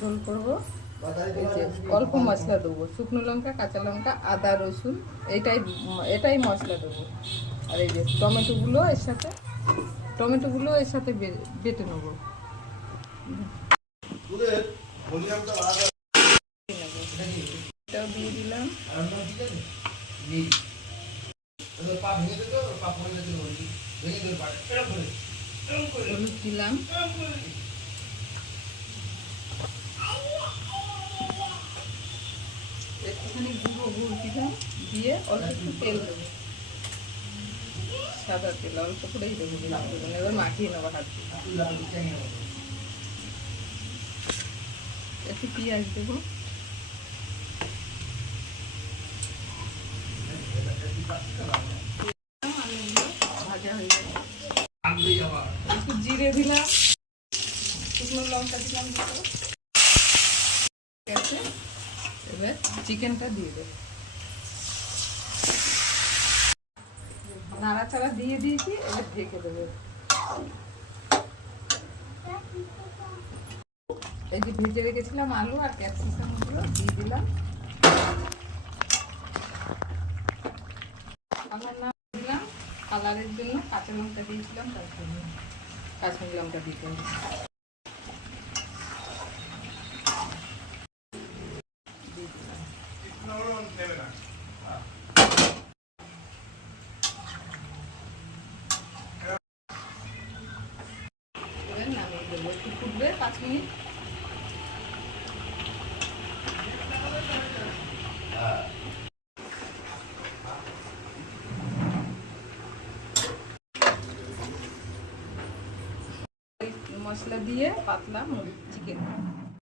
ঝোল করবো। এই যে অল্প মশলা দেবো, শুকনো লঙ্কা, কাঁচা লঙ্কা, আদা, রসুন, এটাই মশলা দেবো। আর এই যে টমেটোগুলো এর সাথে বেটে নেবো। এটাও দিয়ে দিলাম। হলুদ দিলাম, একটুখানি গুঁড়ো দিলাম, দিয়ে অল্প একটু তেল দেবো, সাদা তেল অল্প করেই দেবো। এবার মাখিয়ে নেবো হাত দিয়ে। একটু পেঁয়াজ দেবো, ভাজা হয়ে যাবে। একটু জিরে দিলাম, শুকনো লঙ্কা দিলাম দুটো। ঠিক আছে, এবার চিকেনটা দিয়ে দেবো। নাড়াচাড়া দিয়ে দিয়েছি, এবার ঢেকে দেবো। এই যে ভেজে রেখেছিলাম আলু আর ক্যাপসিকামগুলো দিয়ে দিলাম। আমার নাম দিলাম কালারের জন্য, কাঁচা লঙ্কা দিয়েছিলাম, তার জন্য কাশ্মীরি লঙ্কা দিতে হবে। এবার নামিয়ে দেবো, একটু ফুটবে 5 মিনিট। মশলা দিয়ে পাতলা চিকেন।